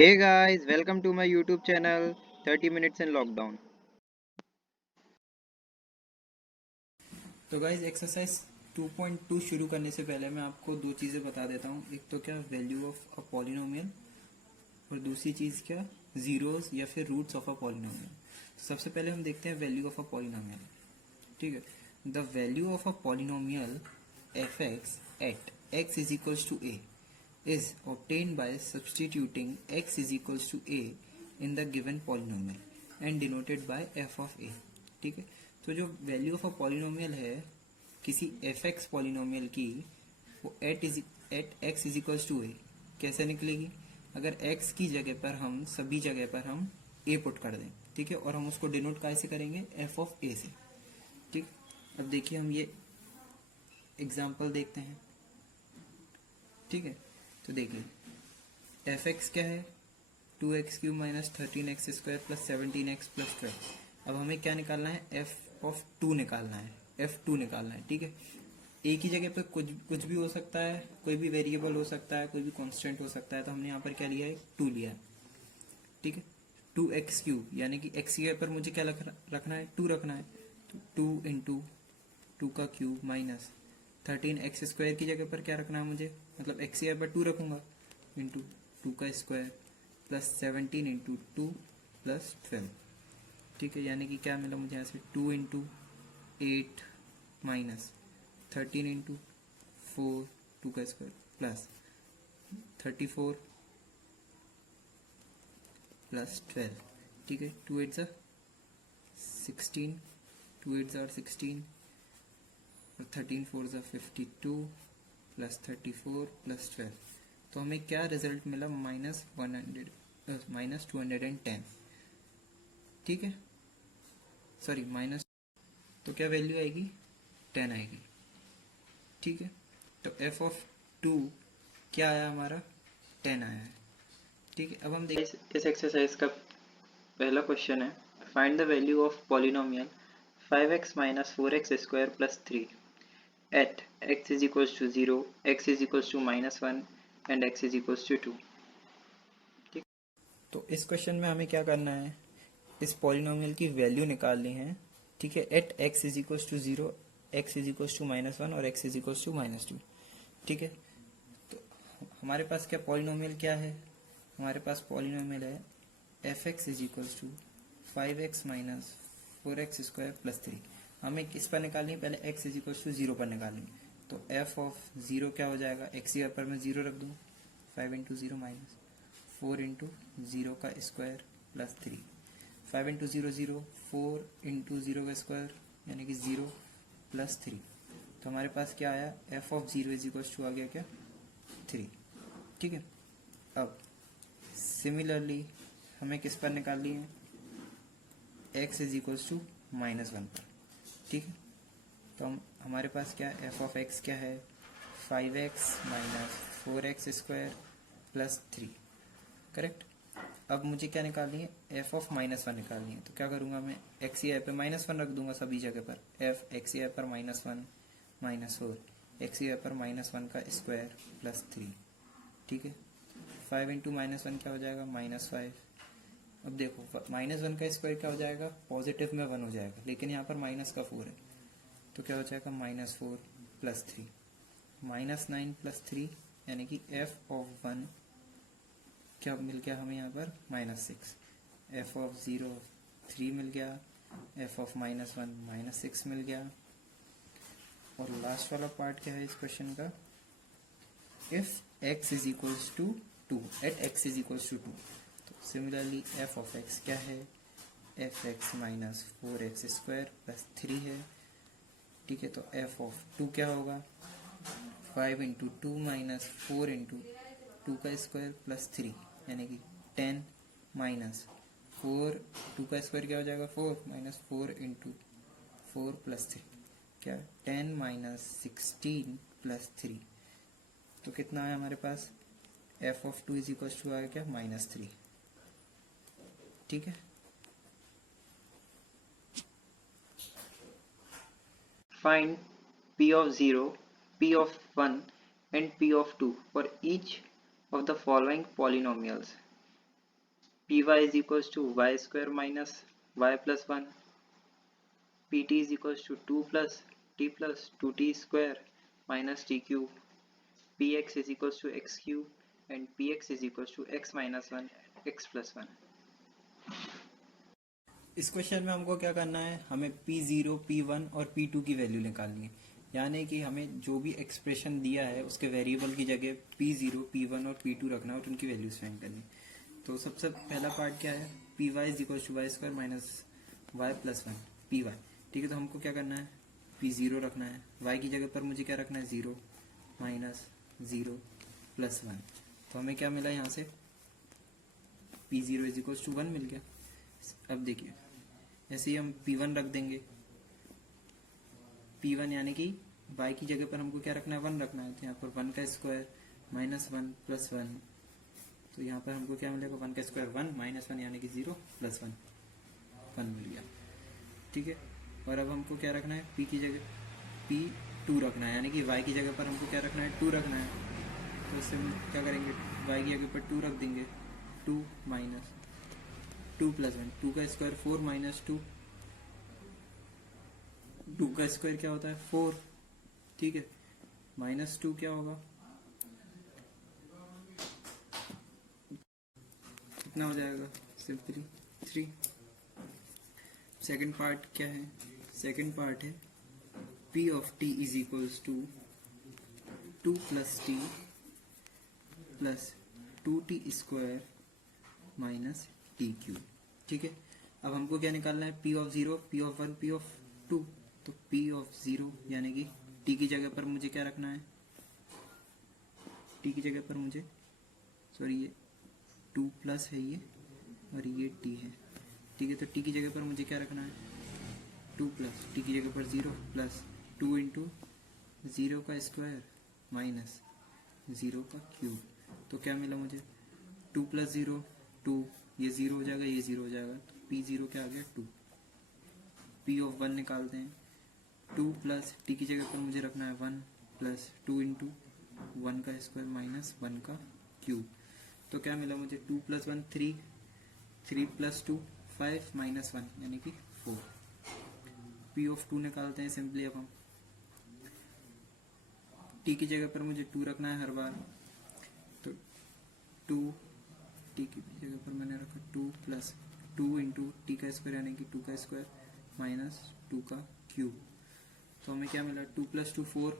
Hey guys, welcome to my YouTube channel 30 minutes in lockdown. तो guys exercise 2.2 शुरू करने से पहले मैं आपको दो चीज़ें बता देता हूँ। एक तो क्या वैल्यू ऑफ अ पॉलिनोमियल और दूसरी चीज़ क्या जीरोस या फिर रूट्स ऑफ अ पॉलिनोमियल। सबसे पहले हम देखते हैं वैल्यू ऑफ अ पॉलिनोमियल। ठीक है, the value of a polynomial F X at X is equals to A is obtained by substituting X is equals to A in the given polynomial and denoted by F of A. ठीक है, तो जो value of a polynomial है किसी F x polynomial की, वो at X is equals to A कैसे निकलेगी? अगर x की जगह पर हम सभी जगह पर हम a पुट कर दें, ठीक है, और हम उसको डिनोट कैसे करेंगे? f ऑफ a से। ठीक, अब देखिए हम ये एग्जांपल देखते हैं। ठीक है, तो देखिए एफ एक्स क्या है? 2x³ minus 13x² plus 17x plus 12। अब हमें क्या निकालना है? f ऑफ 2 निकालना है, f2 निकालना है। ठीक है, ए की जगह पर कुछ भी हो सकता है, कोई भी वेरिएबल हो सकता है, कोई भी कांस्टेंट हो सकता है, तो हमने यहाँ पर क्या लिया है? 2 लिया है। ठीक है, 2x³ यानी कि x की जगह पर मुझे क्या रखना है? 2 रखना है। तो 2 इंटू 2 का क्यूब माइनस 13x² की जगह पर क्या रखना है मुझे? मतलब x की जगह पर 2 रखूंगा, इंटू 2 का स्क्वायर प्लस 17 इंटू 2 प्लस 12। ठीक है, यानी कि क्या मिला मुझे यहाँ से? 2 इंटू 8 माइनस 13 इंटू 4 2 का स्क्वायर प्लस 34 प्लस 12। ठीक है, 2 8 16, 2 8 16 और 13 4 52 प्लस 34 प्लस 12। तो हमें क्या रिजल्ट मिला? माइनस 210। ठीक है, सॉरी माइनस, तो क्या वैल्यू आएगी? 10 आएगी। ठीक है, तो एफ ऑफ 2 क्या आया हमारा? 10 आया है। ठीक है, अब हम देख इस एक्सरसाइज का पहला क्वेश्चन है, find the value of polynomial 5x minus 4x square plus 3 at x is equals to 0, x is equals to -1 and x is equals to 2। ठीक, तो इस क्वेश्चन में हमें क्या करना है? इस पॉलिनोमियल की वैल्यू निकालनी है। ठीक है, at x is equals to 0, x is equals to -1 और x इज इक्वल्स टू -2। ठीक है, तो हमारे पास क्या पॉलिनोमियल क्या है? हमारे पास पॉलिनोमियल है F X is equals to 5x minus 4x² plus 3। हमें किस पर निकालनी है? पहले x इज इक्वल्स टू 0 पर निकालनी है। तो f ऑफ 0 क्या हो जाएगा? x की पर मैं 0 रख दूँ, 5 इंटू 0 माइनस 4 इंटू 0 का स्क्वायर प्लस 3। 5 इंटू 0 0, 4 इंटू 0 का स्क्वायर यानी कि 0 प्लस 3। तो हमारे पास क्या आया? f of 0 is equals to आ गया क्या? 3। ठीक है, अब सिमिलरली हमें किस पर निकालनी है? x इज इक्वल्स टू -1 पर। ठीक है, तो हमारे पास क्या है? f ऑफ x क्या है? 5x minus 4x² plus 3। Correct. अब मुझे क्या निकालनी है? f ऑफ -1 निकालनी है। तो क्या करूँगा मैं? x की पर -1 रख दूंगा सभी जगह पर। f x की पर -1 माइनस 4, x की पर -1 का स्क्वायर प्लस 3। ठीक है, 5 इंटू -1 क्या हो जाएगा? -5। अब देखो -1 का स्क्वायर क्या हो जाएगा? पॉजिटिव में 1 हो जाएगा, लेकिन यहाँ पर माइनस का 4 है, तो क्या हो जाएगा? -4 प्लस 3, -9 प्लस 3 यानी कि f ऑफ 1 क्या मिल गया हमें यहाँ पर? -6। f ऑफ 0 3 मिल गया, f ऑफ -1 -6 मिल गया। और लास्ट वाला पार्ट क्या है इस क्वेश्चन का? If x is equals to 2 at x is equals to 2। तो सिमिलरली f ऑफ x क्या है? F x minus 4x² plus 3 है। ठीक है, तो f ऑफ 2 क्या होगा? 5 इंटू 2 माइनस 4 इंटू 2 का स्क्वायर प्लस 3 यानी कि 10 माइनस 4, 2 का स्क्वायर क्या हो जाएगा? 4 माइनस 4 इंटू 4 प्लस 3 क्या? 10 माइनस 16 प्लस 3। तो कितना है हमारे पास? f of 2 is equal to आ गया क्या? -3। ठीक है, find p of 0, p of 1 and p of 2 for each of the following polynomials py is equals to y square minus y plus 1, pt is equals to 2 plus t plus 2t square minus t cube, px is equals to x cube and px is equals to x minus 1 x plus 1. इस question में हमको क्या करना है, हमें P0, P1 और P2 की value निकालनी है। यानी कि हमें जो भी एक्सप्रेशन दिया है उसके वेरिएबल की जगह P0, P1 और P2 रखना है और उनकी वैल्यूज फाइंड करनी है। तो सबसे पहला पार्ट क्या है, Py is equal to Y square minus Y plus 1 Py। ठीक है, तो हमको क्या करना है, P0 रखना है, y की जगह पर मुझे क्या रखना है, 0 माइनस 0 प्लस 1। तो हमें क्या मिला यहाँ से, P0 इज इक्वल टू 1 मिल गया। अब देखिए ऐसे ही हम P1 रख देंगे, P1 यानी कि y की जगह पर हमको क्या रखना है, 1 रखना है। तो यहाँ पर 1 का स्क्वायर माइनस 1 प्लस 1, तो यहाँ पर हमको क्या मिलेगा, 1 का स्क्वायर 1 माइनस 1 यानी कि 0 प्लस 1 मिल गया। ठीक है, और अब हमको क्या रखना है, P की जगह P2 रखना है, यानी कि y की जगह पर हमको क्या रखना है, 2 रखना है। तो इससे हम क्या करेंगे, y की जगह पर 2 रख देंगे, 2 माइनस 2 प्लस 1, 2 का स्क्वायर 4 माइनस 2, 2 का स्क्वायर क्या होता है, 4। ठीक है, माइनस 2 क्या होगा, कितना हो जाएगा, सिंपली 3। सेकंड पार्ट क्या है, सेकंड पार्ट है P of t is equals to 2 plus T plus 2t square minus T cube. ठीक है, अब हमको क्या निकालना है, P of 0, P of 1, P of 2। तो P ऑफ 0 यानी कि t की जगह पर मुझे क्या रखना है, t की जगह पर मुझे, सॉरी ये 2 प्लस है ये और ये t है। ठीक है, तो t की जगह पर मुझे क्या रखना है, 2 प्लस t की जगह पर 0 प्लस 2 इंटू 0 का स्क्वायर माइनस 0 का क्यूब। तो क्या मिला मुझे, 2 प्लस 0 2, ये 0 हो जाएगा, ये 0 हो जाएगा, तो P0 क्या आ गया, 2। P ऑफ 1 निकालते हैं, 2 प्लस t की जगह पर मुझे रखना है 1 प्लस 2 इंटू 1 का स्क्वायर माइनस 1 का क्यूब। तो क्या मिला मुझे, 2 प्लस 1 3, 3 प्लस 2 5 माइनस 1 यानी कि 4। P ऑफ 2 निकालते हैं सिंपली। अब हम t की जगह पर मुझे 2 रखना है हर बार, तो 2 t की जगह पर मैंने रखा 2 प्लस 2 इंटू टी का स्क्वायर यानी कि 2 का स्क्वायर माइनस 2 का क्यूब। तो हमें क्या मिला, 2 प्लस 2 4।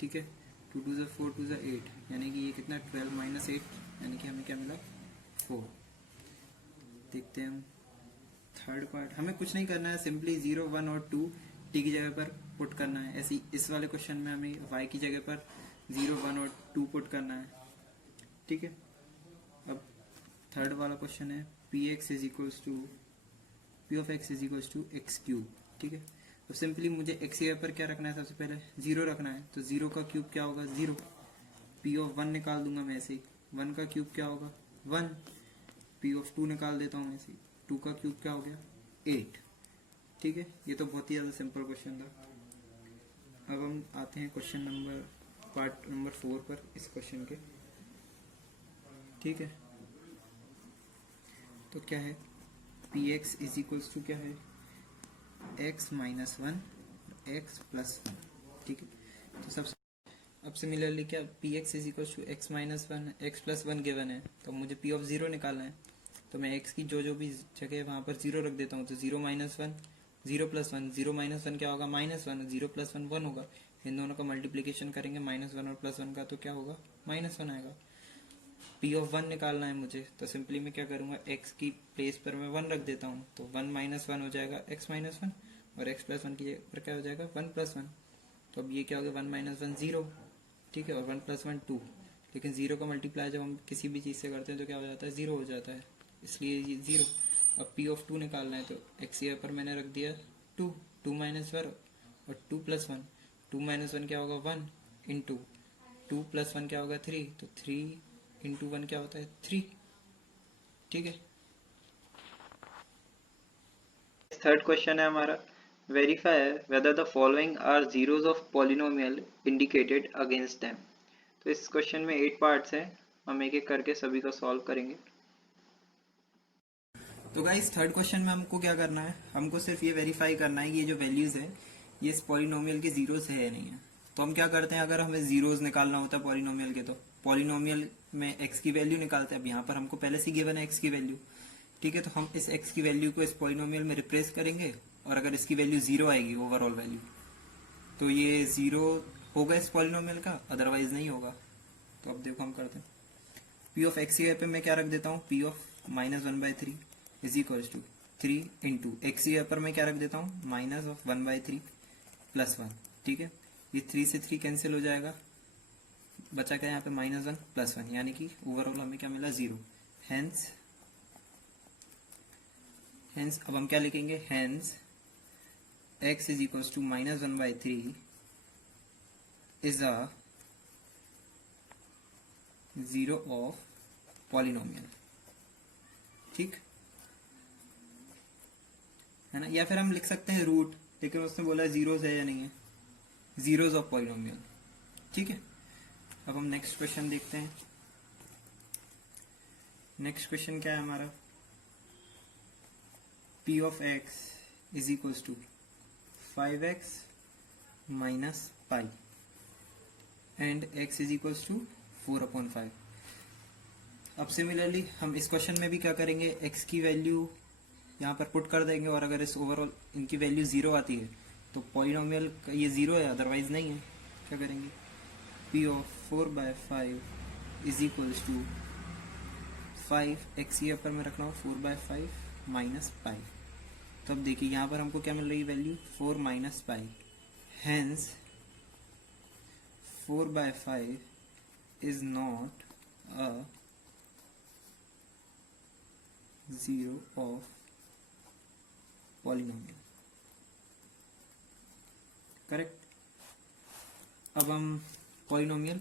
ठीक है, 2 2 4 2 8 यानी कि ये कितना, 12 माइनस 8 यानी कि हमें क्या मिला, 4। देखते हैं हम थर्ड पार्ट। हमें कुछ नहीं करना है, सिंपली 0 1 और 2 टी की जगह पर पुट करना है। ऐसी इस वाले क्वेश्चन में हमें y की जगह पर 0 1 और 2 पुट करना है। ठीक है, अब थर्ड वाला क्वेश्चन है px is equals to p of x is equals to X cube. ठीक है, अब सिंपली मुझे x की जगह पर क्या रखना है, सबसे पहले 0 रखना है। तो 0 का क्यूब क्या होगा, 0। p ऑफ 1 निकाल दूंगा मैं ऐसे ही, 1 का क्यूब क्या होगा, 1। p ऑफ 2 निकाल देता हूँ ऐसे ही, 2 का क्यूब क्या हो गया, 8। ठीक है, ये तो बहुत ही ज़्यादा सिंपल क्वेश्चन था। अब हम आते हैं क्वेश्चन नंबर पार्ट नंबर 4 पर इस क्वेश्चन के। ठीक है, तो क्या है, px इज इक्वल्स टू क्या है, x माइनस 1 x प्लस 1। ठीक है, तो सबसे अब सिमिलरली क्या, px is equals to x minus 1 x plus 1 given है, तो मुझे p ऑफ 0 निकालना है। तो मैं x की जो भी जगह है वहाँ पर 0 रख देता हूँ। तो 0 माइनस 1 0 प्लस 1, 0 माइनस 1 क्या होगा, माइनस 1, 0 प्लस 1 1 होगा। इन दोनों का मल्टीप्लिकेशन करेंगे माइनस 1 और प्लस 1 का, तो क्या होगा, माइनस 1 आएगा। p ऑफ 1 निकालना है मुझे, तो सिंपली मैं क्या करूँगा, x की प्लेस पर मैं 1 रख देता हूँ। तो 1 माइनस 1 हो जाएगा x माइनस 1 और x प्लस 1 की जगह पर क्या हो जाएगा, 1 प्लस 1। तो अब ये क्या हो गया, 1 माइनस 1 0। ठीक है, और 1 प्लस 1 2। लेकिन 0 का मल्टीप्लाई जब हम किसी भी चीज़ से करते हैं तो क्या हो जाता है, 0 हो जाता है, इसलिए ये 0। अब p ऑफ 2 निकालना है, तो x यहाँ पर मैंने रख दिया 2, 2 माइनस 1 और 2 प्लस 1। 2 माइनस 1 क्या होगा, 1 इंटू 2 प्लस 1 क्या होगा, 3। तो 3 इंटू 1 क्या होता है, 3। ठीक है, थर्ड क्वेश्चन है हमारा, verify whether the following are zeros of polynomial indicated against them. तो इस क्वेश्चन में 8 पार्ट्स हैं, हम एक एक करके सभी को सॉल्व करेंगे। तो गाइस थर्ड क्वेश्चन में हमको क्या करना है, हमको सिर्फ ये वेरीफाई करना है कि ये जो वैल्यूज है ये इस पॉलिनोमियल के जीरोस है या नहीं है। तो हम क्या करते हैं, अगर हमें जीरोस निकालना होता है पॉलिनोमियल के, तो पॉलिनोमियल में एक्स की वैल्यू निकालते हैं। अब यहाँ पर हमको पहले से गिवन है एक्स की वैल्यू, ठीक है। तो हम इस एक्स की वैल्यू को इस पॉलिनोमियल में रिप्लेस करेंगे, और अगर इसकी वैल्यू जीरो आएगी ओवरऑल वैल्यू, तो ये जीरो होगा इस पॉलिनोमियल का, अदरवाइज नहीं होगा। तो अब देखो हम करते हैं, पी ऑफ एक्स की जगह पे मैं क्या रख देता हूँ, P of -1/3 is equal to 3 into X की जगह पर मैं क्या रख देता हूँ, -1/3 + 1, ठीक है। ये 3 से 3 कैंसिल हो जाएगा, बचा क्या यहाँ पे -1 + 1, यानी कि ओवरऑल हमें क्या मिला, 0। हेंस अब हम क्या लिखेंगे, hence x is equal to -1/3 is a zero of polynomial, ठीक है ना। या फिर हम लिख सकते हैं रूट, लेकिन उसने बोला जीरोस है या नहीं है, जीरोस ऑफ पॉलिनोमियल, ठीक है। अब हम नेक्स्ट क्वेश्चन देखते हैं। नेक्स्ट क्वेश्चन क्या है हमारा, p of x is equal to 5x minus pi and x is equal to 4/5। अब सिमिलरली हम इस क्वेश्चन में भी क्या करेंगे, x की वैल्यू यहाँ पर पुट कर देंगे, और अगर इस ओवरऑल इनकी वैल्यू जीरो आती है तो पॉलिनोमियल ये जीरो है, अदरवाइज नहीं है। क्या करेंगे, p of 4/5 is equal to 5 x की पर मैं रख रहा हूँ 4/5 माइनस पाई। तो अब देखिए यहाँ पर हमको क्या मिल रही है value, 4 minus pi. Hence 4/5 is not a zero of polynomial, correct. अब हम पॉलिनोमियल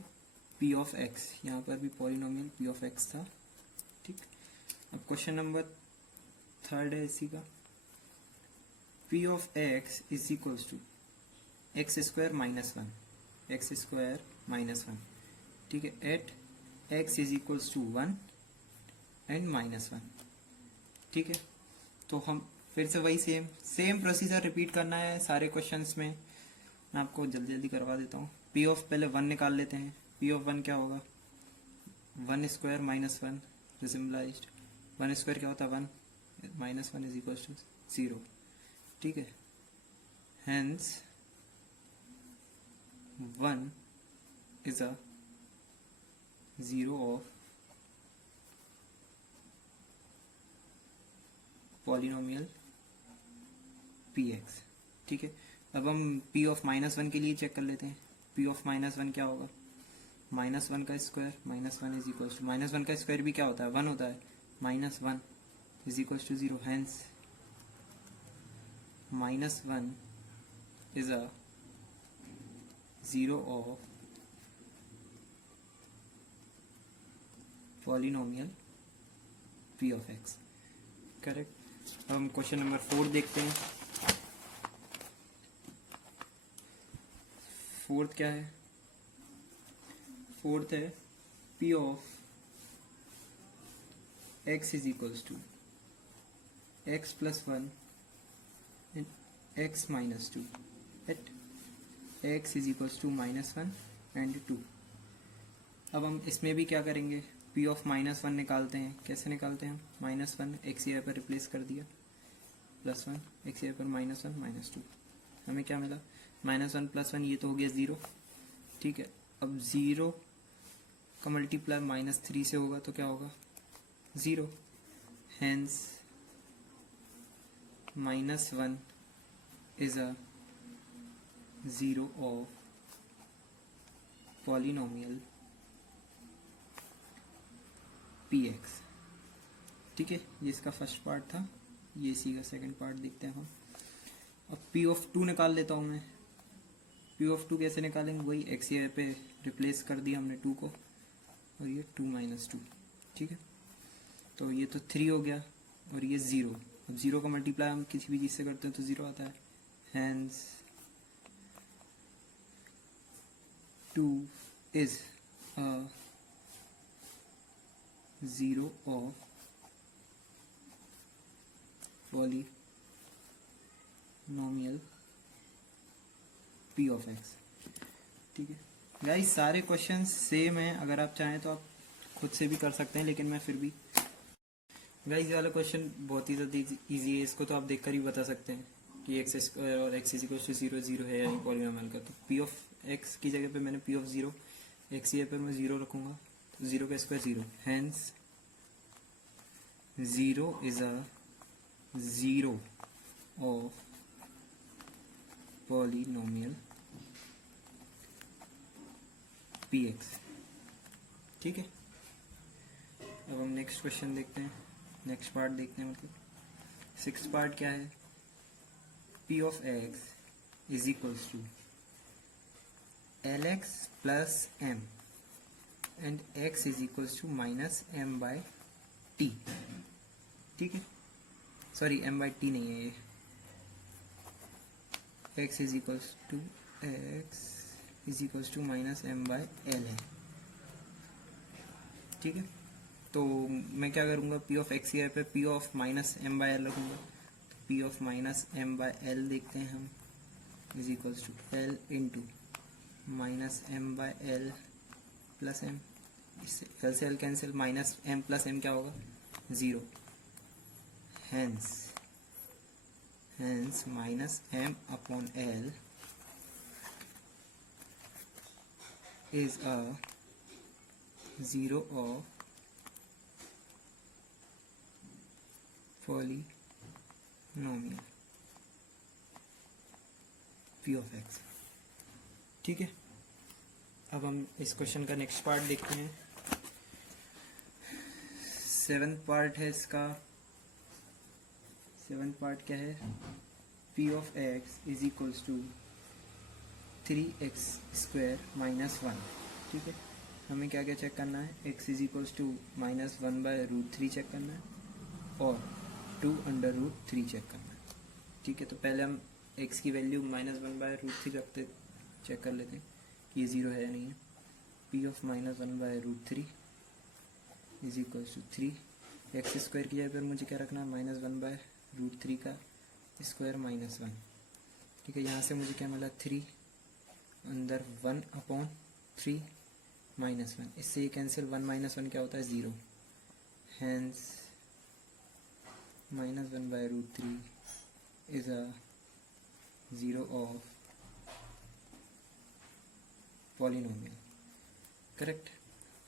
p ऑफ x, यहाँ पर भी पॉलिनोमियल p ऑफ x था, ठीक। अब क्वेश्चन नंबर थर्ड है इसी का, p of x is equal to x square minus 1, X square minus 1, ठीक है, at x is equal to 1 and -1, ठीक है। तो हम फिर से वही सेम प्रोसीजर रिपीट करना है सारे क्वेश्चंस में। मैं आपको जल्दी जल्दी करवा देता हूँ। p ऑफ पहले 1 निकाल लेते हैं, p ऑफ 1 क्या होगा, 1 स्क्वायर माइनस 1 सिम्बलाइज्ड, 1 स्क्वायर क्या होता है 1, -1 इज इक्वल टू 0, ठीक है। Hence 1 is a zero of polynomial px, ठीक है। अब हम p ऑफ -1 के लिए चेक कर लेते हैं। p ऑफ -1 क्या होगा, -1 का स्क्वायर, -1 इज इक्वल टू, -1 का स्क्वायर भी क्या होता है 1 होता है, -1 is equal to 0। Hence -1 is a zero of polynomial p of x, correct. अब हम क्वेश्चन नंबर 4 देखते हैं। फोर्थ क्या है, फोर्थ है p of x is equals to x plus 1 and x minus 2 at x is equals to -1 and 2। अब हम इसमें भी क्या करेंगे, p ऑफ -1 निकालते हैं। कैसे निकालते हैं हम, -1 x यहाँ पर रिप्लेस कर दिया, +1 x यहाँ पर -1 -2, हमें क्या मिला, -1 + 1 ये तो हो गया 0, ठीक है। अब 0 का मल्टीप्लाई -3 से होगा तो क्या होगा 0। Hence -1 is a zero of polynomial px, ठीक है। ये इसका फर्स्ट पार्ट था, ये इसी का सेकंड पार्ट देखते हैं हम। अब p ऑफ 2 निकाल लेता हूँ मैं। p ऑफ 2 कैसे निकालेंगे, वही x यहाँ पे रिप्लेस कर दिया हमने 2 को, और ये 2 - 2, ठीक है। तो ये तो 3 हो गया, और ये 0। अब 0 का मल्टीप्लाई हम किसी भी चीज़ से करते हैं तो 0 आता है। Hence 2 is a zero of polynomial P of X. ठीक है गाइस, सारे क्वेश्चन सेम है, अगर आप चाहें तो आप खुद से भी कर सकते हैं, लेकिन मैं फिर भी गाइस ये वाला क्वेश्चन बहुत ही ज़्यादा ईजी है, इसको तो आप देखकर ही बता सकते हैं कि एक्स स्क्वायर और एक्स इज इक्वल टू 0 0 है या नहीं पॉलिनोमियल का। तो पी ऑफ एक्स की जगह पे मैंने पी ऑफ 0, एक्स की जगह पे मैं 0 रखूंगा, तो 0 का square 0, hence 0 is a 0 of polynomial P X. ठीक है, अब हम नेक्स्ट क्वेश्चन देखते हैं, नेक्स्ट पार्ट देखते हैं, मतलब 6th पार्ट क्या है। P of x is equals to L X plus M and X is equals to minus M by T. ठीक है, सॉरी एम बाय टी नहीं है ये, X is equals to minus M by L है। ठीक है, तो मैं क्या करूँगा, पी ऑफ एक्स की पे P of minus M by L रखूँगा, तो P of minus M by L देखते हैं हम, is equals to L into minus M by L plus M, इससे एल से L cancel, minus M plus M क्या होगा 0, hence minus M upon L is a 0 of polynomial P of X. ठीक है, अब हम इस क्वेश्चन का नेक्स्ट पार्ट देखते हैं, 7th पार्ट है इसका। 7th पार्ट क्या है, P of x is equals to 3x square minus 1। ठीक है, हमें क्या क्या चेक करना है, x is equals to minus 1 by root 3 check करना है और 2 अंडर रूट 3 चेक करना है। ठीक है, तो पहले हम x की वैल्यू माइनस 1 बाय रूट 3 रखते चेक कर लेते हैं कि ये 0 है या नहीं है। p of minus 1 by root 3 is equals to 3, X square की जगह पर मुझे क्या रखना है, माइनस 1 बाय रूट 3 का स्क्वायर माइनस 1। ठीक है, यहाँ से मुझे क्या मिला 3 अंदर 1 अपॉन 3 माइनस 1, इससे ये कैंसिल, 1 माइनस 1 क्या होता है 0, hence minus 1 by root 3 is a 0 of polynomial. Correct.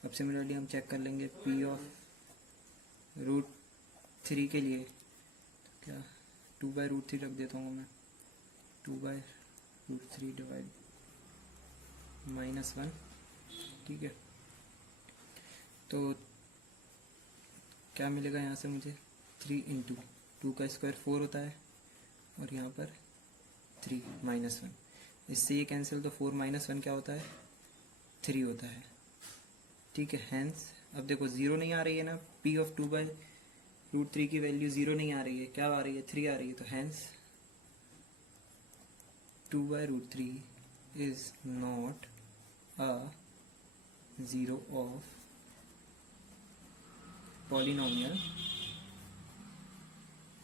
अब सिमिलरली हम चेक कर लेंगे पी ऑफ रूट 3 के लिए, तो क्या 2 बाय रूट 3 रख देता हूँ मैं, 2 बाय रूट 3 डिवाइड माइनस 1। ठीक है, तो क्या मिलेगा यहाँ से मुझे, 3 इंटू 2 का स्क्वायर 4 होता है और यहाँ पर 3 माइनस 1, इससे ये कैंसिल, तो 4 माइनस 1 क्या होता है 3 होता है। ठीक है, हैंस अब देखो 0 नहीं आ रही है ना, पी ऑफ 2 बाय रूट 3 की वैल्यू 0 नहीं आ रही है, क्या आ रही है 3 आ रही है, तो hence 2 by root 3 is not a 0 of polynomial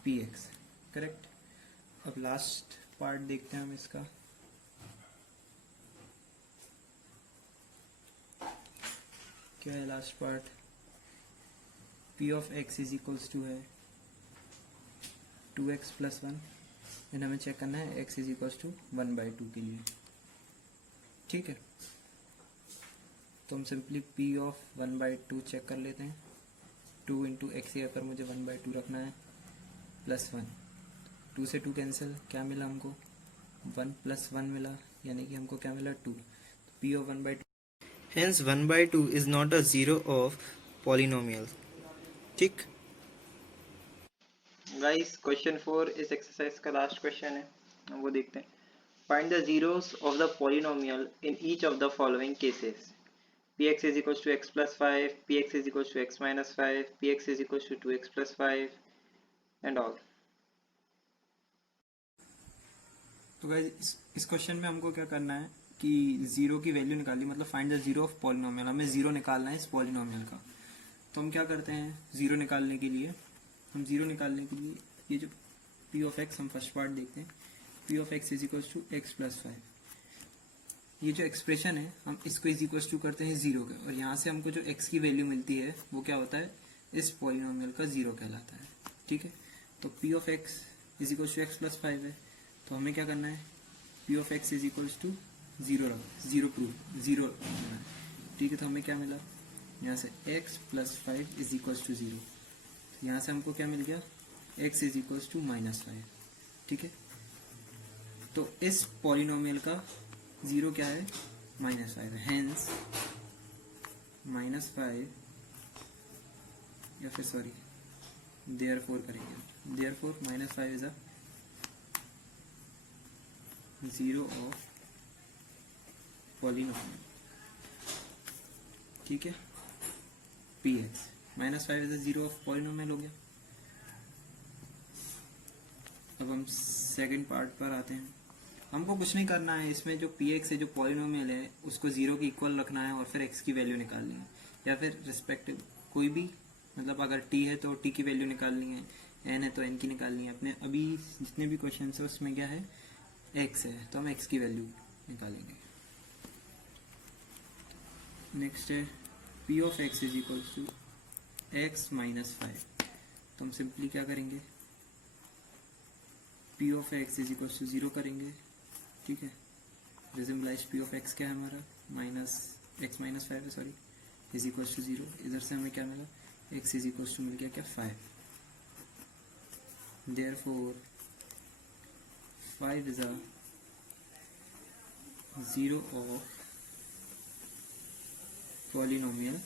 P X. Correct. अब लास्ट पार्ट देखते हैं हम इसका, क्या है last part, P of x is equals to है 2x प्लस 1 एंड हमें चेक करना है x is equals to 1 by 2 के लिए। ठीक है, तो हम simply p of 1 by 2 check कर लेते हैं, 2 इंटू एक्स यहाँ पर मुझे 1 बाई 2 रखना है प्लस 1, 2 से 2 कैंसिल, क्या मिला हमको 1 प्लस 1 मिला, यानी कि हमको क्या मिला 2, तो p of 1 by 2, hence 1 by 2 is not a zero of polynomial। ठीक। गाइस क्वेश्चन 4 इस एक्सरसाइज का लास्ट क्वेश्चन है, हम वो देखते हैं। Find the zeros of the polynomial in each of the following cases, px is equals to x plus 5, px is equals to x minus 5, px is equals to 2x plus 5 and all। तो guys इस question में हमको क्या करना है कि zero की value निकाली, मतलब find the zero of polynomial, हमें जीरो निकालना है इस पॉलिनोमियल का। तो हम क्या करते हैं, जीरो निकालने के लिए ये जो पी ऑफ एक्स, हम फर्स्ट पार्ट देखते हैं। P of x is equals to x plus 5। ये जो एक्सप्रेशन है हम इसको इज इक्वल्स टू करते हैं 0 के, और यहाँ से हमको जो x की वैल्यू मिलती है वो क्या होता है, इस पॉलिनोमियल का 0 कहलाता है। ठीक है, तो P of x is equals to x plus 5 है, तो हमें क्या करना है, P of x is equals to 0 proof 0 रखना है। ठीक है, तो हमें क्या मिला, यहाँ से x plus 5 is equals to 0, तो यहाँ से हमको क्या मिल गया, x इज इक्वल्स टू -5। ठीक है, तो इस पॉलिनोमियल का 0 क्या है, -5 है, हेंस -5, या फिर सॉरी देयरफॉर करेंगे, therefore -5 is a 0 of polynomial. ठीक है, P x -5 is a 0 of polynomial हो गया। अब हम सेकंड पार्ट पर आते हैं। हमको कुछ नहीं करना है, इसमें जो पी एक्स है जो पॉलिनोमियल है उसको 0 के इक्वल रखना है और फिर x की वैल्यू निकालनी है, या फिर रिस्पेक्टिव कोई भी, मतलब अगर t है तो t की वैल्यू निकालनी है, n है तो n की निकालनी है। अपने अभी जितने भी क्वेश्चन है उसमें क्या है, x है, तो हम x की वैल्यू निकालेंगे। नेक्स्ट है p of x is equals to x minus 5, तो हम सिंपली क्या करेंगे, p of x is equals to 0 करेंगे। ठीक है, this implies p of x क्या है हमारा, x माइनस 5 है, सॉरी, इज इक्वल्स टू 0। इधर से हमें क्या मिला, x इज इक्वल्स टू मिल गया क्या, 5। Therefore 5 is a 0 of polynomial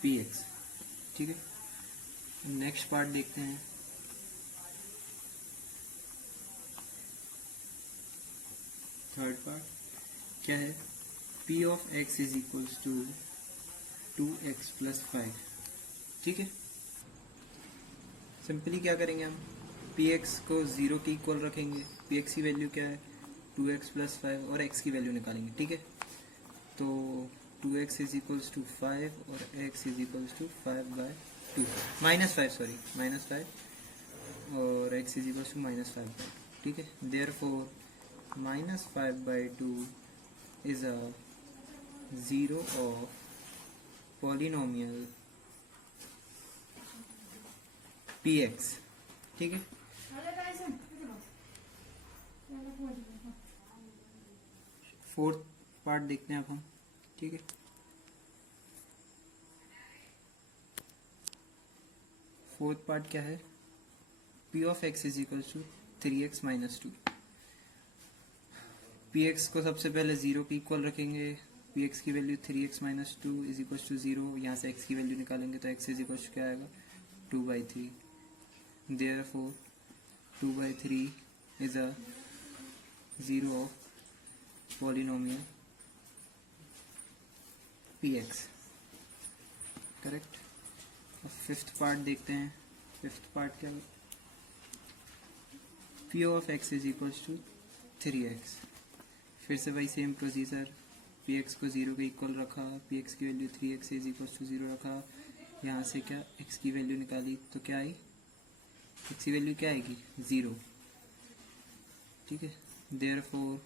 px। ठीक है, नेक्स्ट पार्ट देखते हैं। थर्ड पार्ट क्या है, p of x is equals to 2x plus 5। ठीक है, सिंपली क्या करेंगे हम, px को 0 के इक्वल रखेंगे, px की वैल्यू क्या है, 2x प्लस 5, और x की वैल्यू निकालेंगे। ठीक है, तो 2x इज इक्वल्स टू 5 और x इज इक्वल्स टू 5/2 -5 और x इज इक्वल्स टू -5/2। ठीक है, therefore -5/2 is a 0 of polynomial px। ठीक है, फोर्थ पार्ट देखते हैं अब हम। ठीक है, फोर्थ पार्ट क्या है, p of x is equals to 3x minus 2। px को सबसे पहले 0 के इक्वल रखेंगे, px की value 3x minus 2 is equal to 0। यहाँ से x की वैल्यू निकालेंगे तो x इज इक्वल टू क्या आएगा, 2/3। Therefore 2/3 is a 0 of polynomial px। Correct. अब फिफ्थ पार्ट देखते हैं। फिफ्थ पार्ट क्या है, p of x is equal to 3x। फिर से वही सेम प्रोसीजर, px को 0 के इक्वल रखा, px की value 3x is equal to 0 रखा, यहाँ से क्या x की वैल्यू निकाली तो क्या आई, x की वैल्यू क्या आएगी, 0। ठीक है, therefore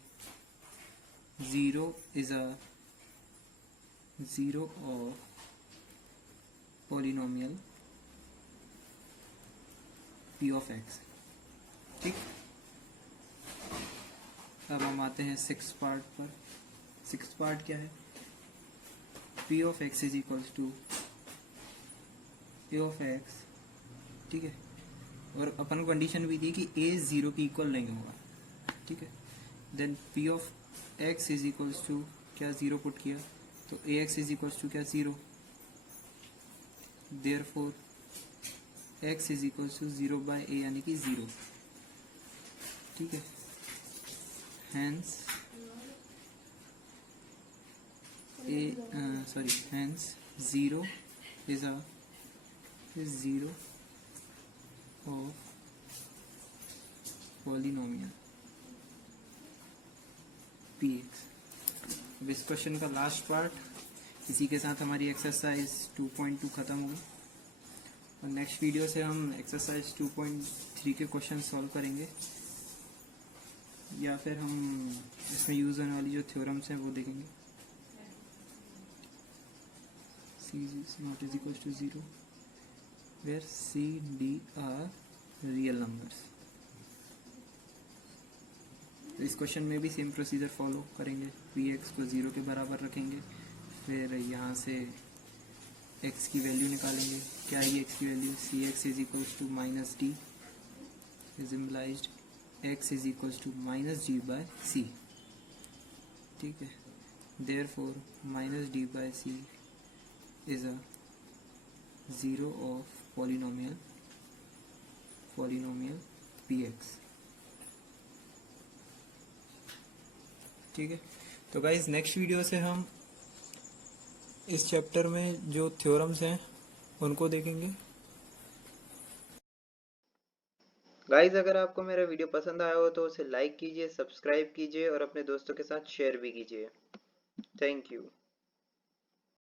0 is a 0 of polynomial p of x। ठीक, अब हम आते हैं सिक्स पार्ट पर। सिक्स पार्ट क्या है, p of x is equals to a of x। ठीक है, और अपन कंडीशन भी दी कि a 0 के इक्वल नहीं होगा। ठीक है, then p of x is equals to क्या, 0 पुट किया तो ax इज इक्वल्स टू क्या, 0। Therefore x is equals to 0/a यानी कि 0। ठीक है, hence hence 0 is a 0 of polynomial px। अब इस क्वेश्चन का लास्ट पार्ट, इसी के साथ हमारी एक्सरसाइज 2.2 खत्म होगी। और नेक्स्ट वीडियो से हम एक्सरसाइज 2.3 के क्वेश्चन सॉल्व करेंगे, या फिर हम इसमें यूज होने वाली जो थ्योरम्स हैं वो देखेंगे। C is not is equals to 0 where C, D are real numbers। तो इस क्वेश्चन में भी सेम प्रोसीजर फॉलो करेंगे, Px को 0 के बराबर रखेंगे, फिर यहाँ से x की वैल्यू निकालेंगे। क्या है x की वैल्यू? Cx is equals to minus D is implies x is equals to minus D by C. ठीक है, therefore minus D by C is a zero of polynomial px। ठीक है, तो गाइज नेक्स्ट वीडियो से हम इस चैप्टर में जो थ्योरम्स हैं उनको देखेंगे। गाइज अगर आपको मेरा वीडियो पसंद आया हो तो उसे लाइक कीजिए, सब्सक्राइब कीजिए और अपने दोस्तों के साथ शेयर भी कीजिए। Thank you.